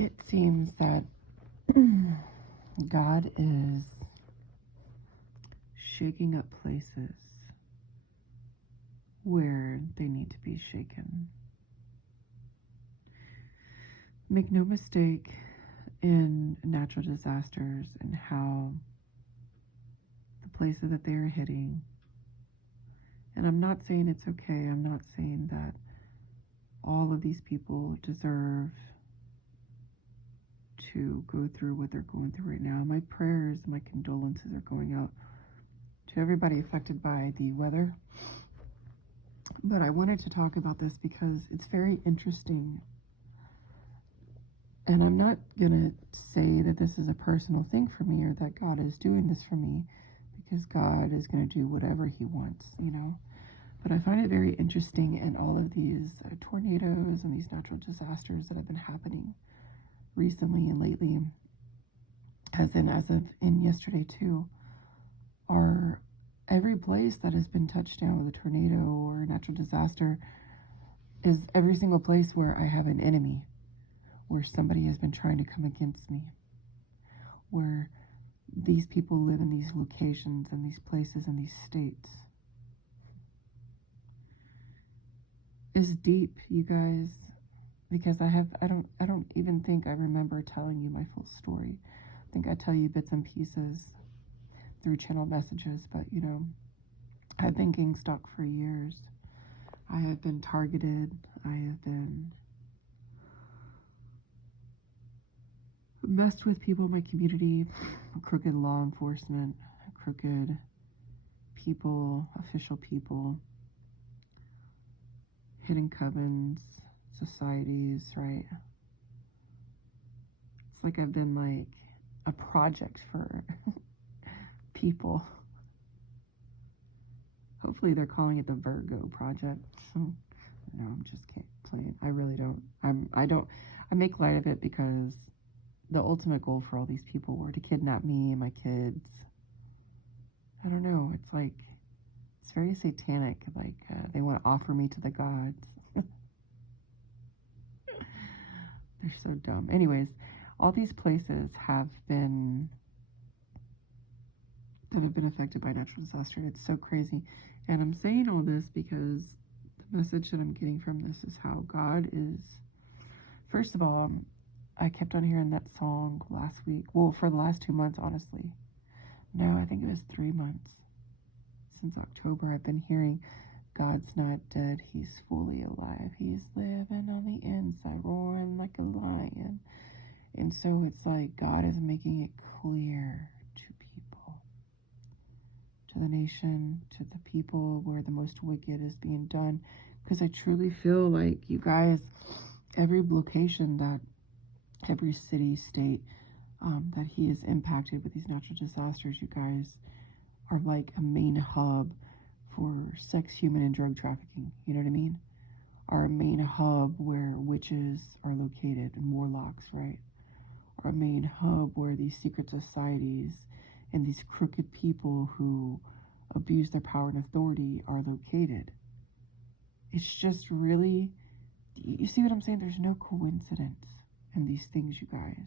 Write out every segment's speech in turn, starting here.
It seems that God is shaking up places where they need to be shaken. Make no mistake in natural disasters and how the places that they are hitting. And I'm not saying it's okay. I'm not saying that all of these people deserve to go through what they're going through right now. My prayers, my condolences are going out to everybody affected by the weather. But I wanted to talk about this because it's very interesting. And I'm not going to say that this is a personal thing for me or that God is doing this for me, because God is going to do whatever he wants, you know. But I find it very interesting in all of these tornadoes and these natural disasters that have been happening recently and lately, as of yesterday too, are every place that has been touched down with a tornado or a natural disaster is every single place where I have an enemy, where somebody has been trying to come against me, where these people live in these locations and these places and these states. Is deep, you guys, because I don't even think I remember telling you my full story. I think I tell you bits and pieces through channel messages, but you know, I've been gang stalked for years. I have been targeted. I have been messed with people in my community, crooked law enforcement, crooked people, official people, hidden covens, societies, right? It's like I've been like a project for people. Hopefully they're calling it the Virgo Project. No, I'm just playing. I really don't. I make light of it because the ultimate goal for all these people were to kidnap me and my kids. I don't know. It's like, it's very satanic. Like they want to offer me to the gods. They're so dumb. Anyways, all these places that have been affected by natural disaster. It's so crazy. And I'm saying all this because the message that I'm getting from this is how God is, first of all, I kept on hearing that song last week. Well, for the last 2 months, honestly. No, I think it was 3 months. Since October, I've been hearing, God's not dead, he's fully alive. He's living on the inside, roaring like a lion. And so it's like God is making it clear to people, to the nation, to the people where the most wicked is being done. Because I truly feel like, you guys, every location that, every city, state that he is impacted with these natural disasters, you guys, are like a main hub for sex, human, and drug trafficking. You know what I mean? Our main hub where witches are located and warlocks, right? Our main hub where these secret societies and these crooked people who abuse their power and authority are located. It's just really, you see what I'm saying? There's no coincidence in these things, you guys.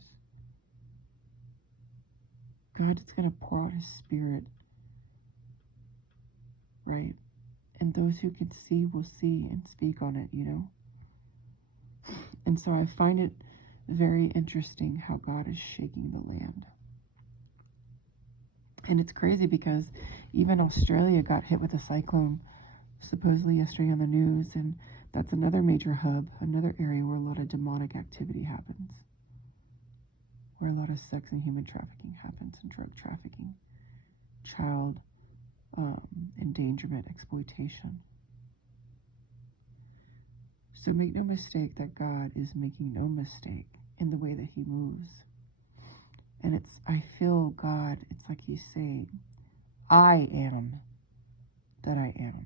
God is going to pour out his spirit, right? And those who can see will see and speak on it, you know? And so I find it very interesting how God is shaking the land. And it's crazy because even Australia got hit with a cyclone supposedly yesterday on the news, and that's another major hub, another area where a lot of demonic activity happens, where a lot of sex and human trafficking happens, and drug trafficking, child endangerment, exploitation. So make no mistake that God is making no mistake in the way that he moves. And I feel God, it's like he's saying, I am that I am.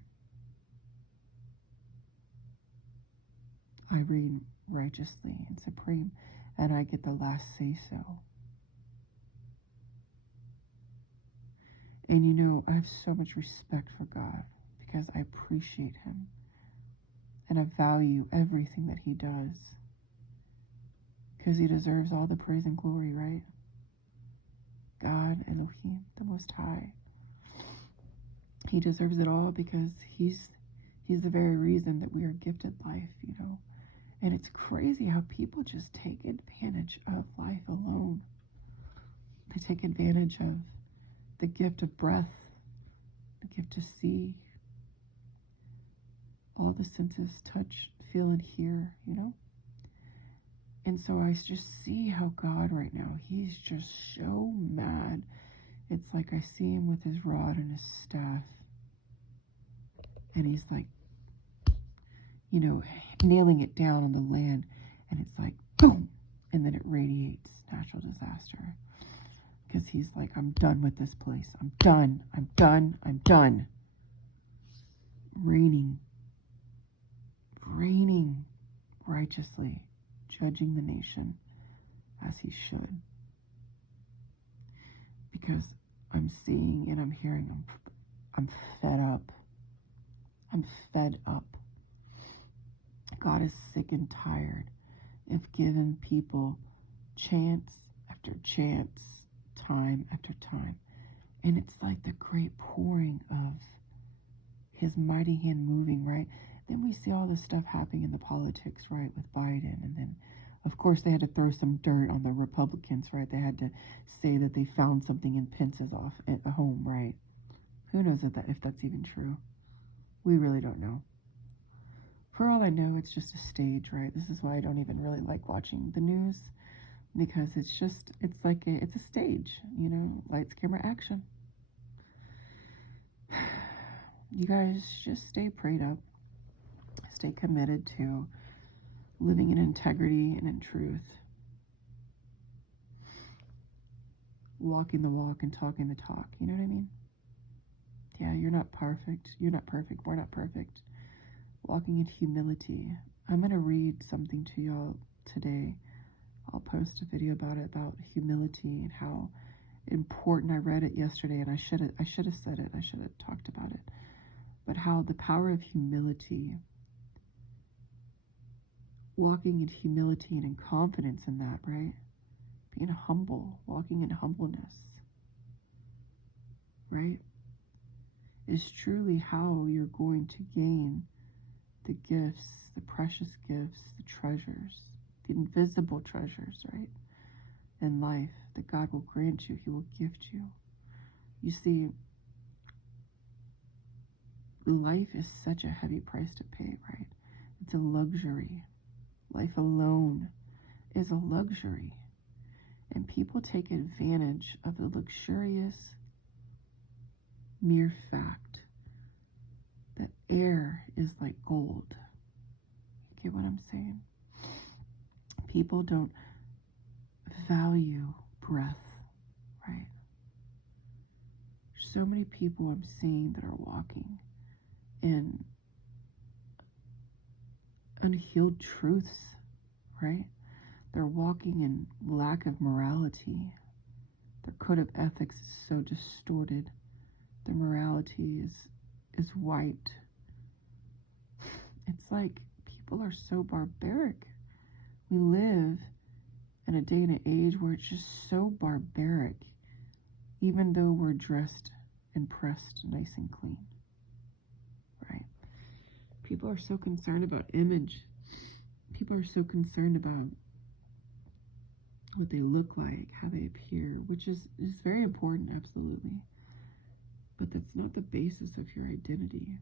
I reign righteously and supreme, and I get the last say so. And you know, I have so much respect for God because I appreciate him and I value everything that he does. because he deserves all the praise and glory, right? God, Elohim, the Most High. He deserves it all because he's the very reason that we are gifted life, you know. And it's crazy how people just take advantage of life alone. They take advantage of the gift of breath, the gift to see, all the senses, touch, feel, and hear, you know. And so I just see how God right now, he's just so mad. It's like I see him with his rod and his staff. And he's like, you know, nailing it down on the land. And it's like, boom. And then it radiates natural disaster. Because he's like, I'm done with this place. I'm done. I'm done. I'm done. Reigning righteously, judging the nation as he should. Because I'm seeing and I'm hearing, I'm fed up. I'm fed up. God is sick and tired of giving people chance after chance, time after time. And it's like the great pouring of his mighty hand moving, right? Then we see all this stuff happening in the politics, right, with Biden. And then, of course, they had to throw some dirt on the Republicans, right? They had to say that they found something in Pence's home, right? Who knows if that's even true? We really don't know. For all I know, it's just a stage, right? This is why I don't even really like watching the news, because it's a stage, you know, lights, camera, action. You guys just stay prayed up, stay committed to living in integrity and in truth, walking the walk and talking the talk, you know what I mean? Yeah, you're not perfect, we're not perfect. Walking in humility. I'm going to read something to y'all today. I'll post a video about humility and how important. I read it yesterday and I should have said it. I should have talked about it. But how the power of humility, walking in humility and in confidence in that, right? Being humble, walking in humbleness, right? Is truly how you're going to gain the gifts, the precious gifts, the treasures, the invisible treasures, right? In life that God will grant you, he will gift you. You see, life is such a heavy price to pay, right? It's a luxury. Life alone is a luxury. And people take advantage of the luxurious mere fact that air is like gold. You get what I'm saying? People don't value breath, right? So many people I'm seeing that are walking in unhealed truths, right? They're walking in lack of morality. Their code of ethics is so distorted. Their morality is white. It's like people are so barbaric. We live in a day and an age where it's just so barbaric, even though we're dressed and pressed nice and clean, right? People are so concerned about image. People are so concerned about what they look like, how they appear, which is very important, absolutely. But that's not the basis of your identity.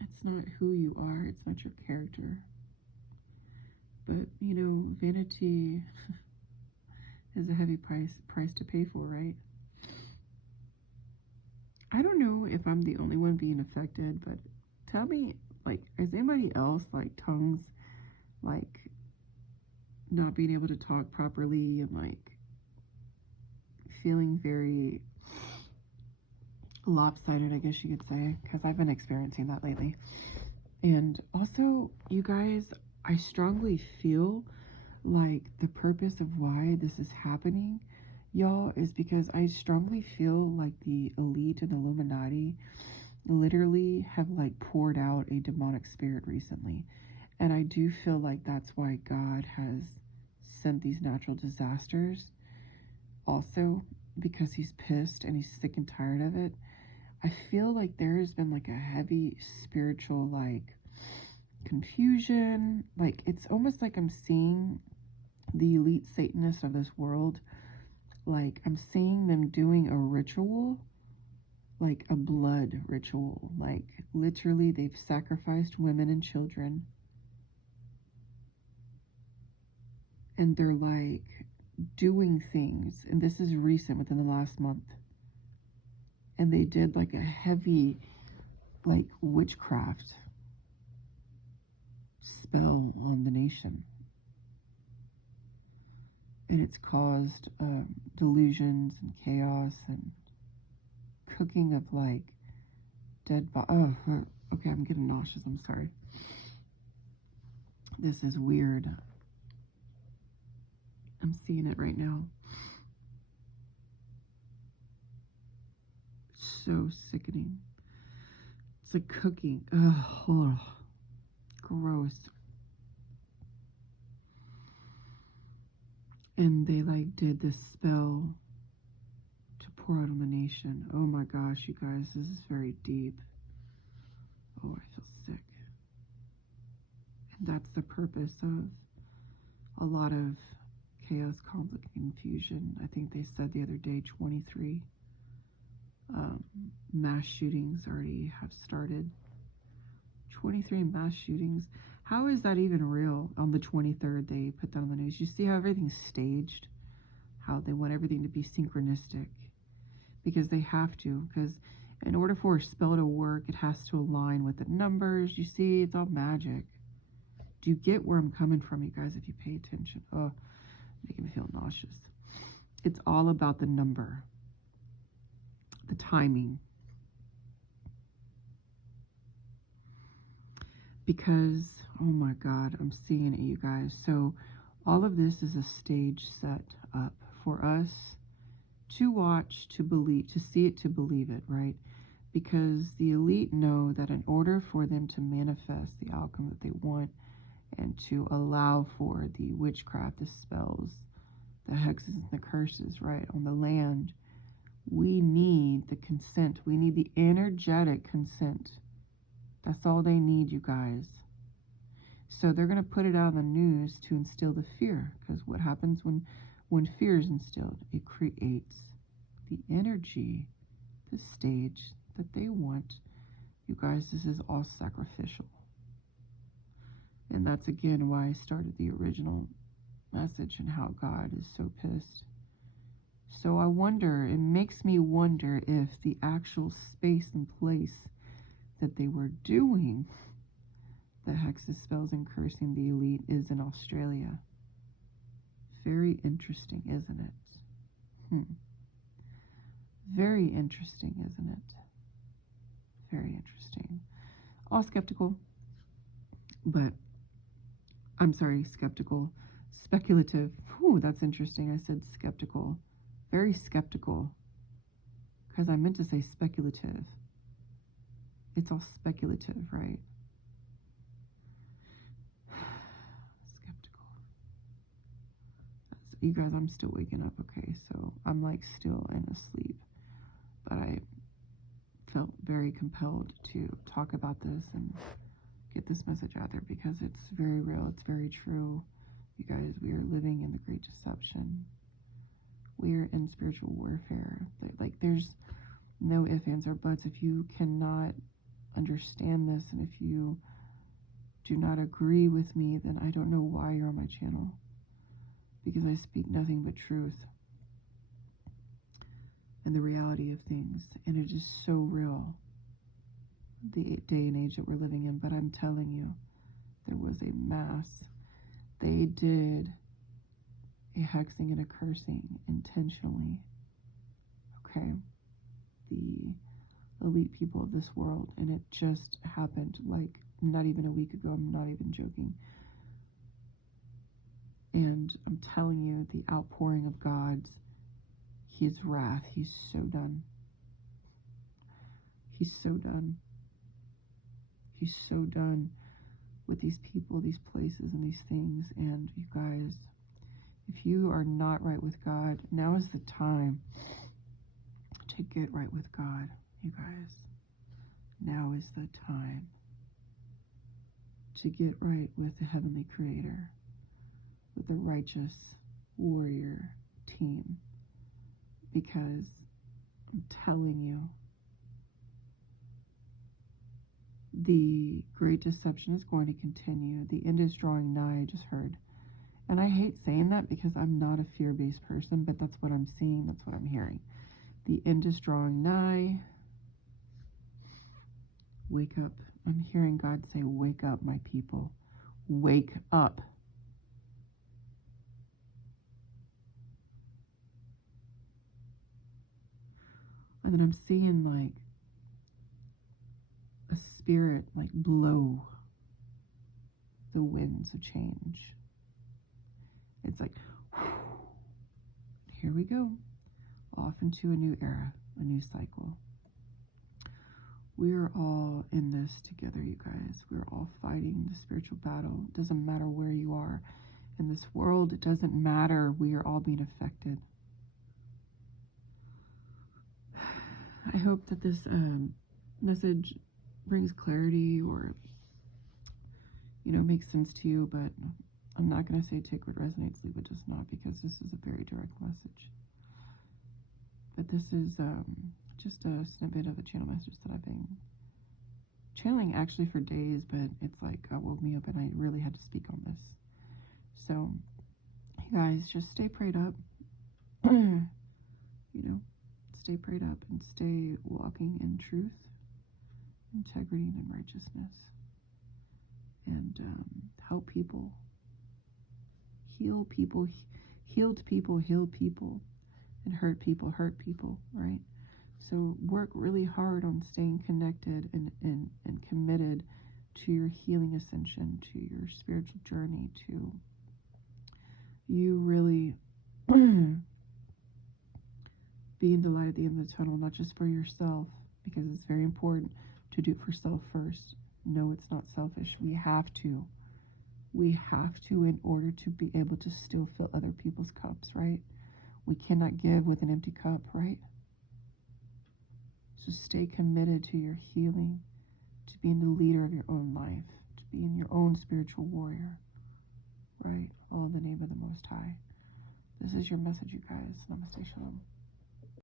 It's not who you are. It's not your character. But, you know, vanity is a heavy price to pay for, right? I don't know if I'm the only one being affected, but tell me, like, is anybody else, like, tongues, like, not being able to talk properly and, like, feeling very lopsided, I guess you could say, because I've been experiencing that lately. And also, you guys, I strongly feel like the purpose of why this is happening, y'all, is because I strongly feel like the elite and Illuminati literally have like poured out a demonic spirit recently. And I do feel like that's why God has sent these natural disasters also because he's pissed and he's sick and tired of it. I feel like there has been like a heavy spiritual like confusion. Like it's almost like I'm seeing the elite Satanists of this world, like I'm seeing them doing a ritual, like a blood ritual. Like literally they've sacrificed women and children, and they're like doing things, and this is recent, within the last month, and they did like a heavy like witchcraft spell on the nation, and it's caused delusions and chaos and cooking of like dead okay, I'm getting nauseous, I'm sorry. This is weird. I'm seeing it right now. So sickening. It's like cooking. Ugh, gross. And they like did this spell to pour out on the nation. Oh my gosh, you guys, this is very deep. Oh, I feel sick. And that's the purpose of a lot of chaos, conflict, confusion. I think they said the other day 23 mass shootings already have started. 23 mass shootings. How is that even real? On the 23rd, they put that on the news. You see how everything's staged? How they want everything to be synchronistic. Because they have to. Because in order for a spell to work, it has to align with the numbers. You see, it's all magic. Do you get where I'm coming from, you guys, if you pay attention? Oh, making me feel nauseous. It's all about the number. The timing. Because, oh my God, I'm seeing it, you guys. So all of this is a stage set up for us to watch, to believe, to see it, to believe it, right? Because the elite know that in order for them to manifest the outcome that they want and to allow for the witchcraft, the spells, the hexes and the curses, right, on the land, we need the consent. We need the energetic consent. That's all they need, you guys. So they're going to put it out on the news to instill the fear. Because what happens when fear is instilled? It creates the energy, the stage that they want. You guys, this is all sacrificial. And that's again why I started the original message and how God is so pissed. So I wonder, it makes me wonder if the actual space and place that they were doing the hexes, spells, and cursing the elite is in Australia. Very interesting, isn't it? Very interesting, isn't it? Very interesting. All skeptical, but I'm sorry, skeptical. Speculative. Whew, that's interesting. I said skeptical. Very skeptical. Because I meant to say speculative. It's all speculative, right? Skeptical. You guys, I'm still waking up, okay? So I'm like still in a sleep. But I felt very compelled to talk about this and get this message out there because it's very real. It's very true. You guys, we are living in the great deception. We are in spiritual warfare. Like, there's no ifs, ands, or buts. If you cannot understand this, and if you do not agree with me, then I don't know why you're on my channel. Because I speak nothing but truth and the reality of things. And it is so real, the day and age that we're living in. But I'm telling you, there was a mass. They did a hexing and a cursing intentionally. Okay? The elite people of this world. And it just happened like not even a week ago. I'm not even joking. And I'm telling you, the outpouring of God's, his wrath, he's so done. He's so done. He's so done with these people, these places, and these things. And you guys, If you are not right with God, now is the time to get right with God, you guys. Now is the time to get right with the Heavenly Creator, with the righteous warrior team. Because I'm telling you, the great deception is going to continue. The end is drawing nigh, I just heard. And I hate saying that because I'm not a fear-based person, but that's what I'm seeing, that's what I'm hearing. The end is drawing nigh. Wake up. I'm hearing God say, wake up, my people. Wake up. And then I'm seeing like a spirit like blow the winds of change. It's like, here we go. Off into a new era, a new cycle. We are all in this together, you guys. We're all fighting the spiritual battle. It doesn't matter where you are in this world. It doesn't matter. We are all being affected. I hope that this message brings clarity or, makes sense to you, but I'm not going to say take what resonates, leave what does not, because this is a very direct message. But this is just a snippet of a channel message that I've been channeling actually for days, but it's like God woke me up and I really had to speak on this. So, you guys, just stay prayed up. Stay prayed up and stay walking in truth, integrity, and righteousness. And help people, heal people, healed people, heal people, and hurt people, right? So work really hard on staying connected and committed to your healing ascension, to your spiritual journey, to you really being the light at the end of the tunnel, not just for yourself, because it's very important to do it for self first. No, it's not selfish. We have to in order to be able to still fill other people's cups, right? We cannot give with an empty cup, right? So stay committed to your healing, to being the leader of your own life, to being your own spiritual warrior, right? All in the name of the Most High. This is your message, you guys. Namaste, Shalom.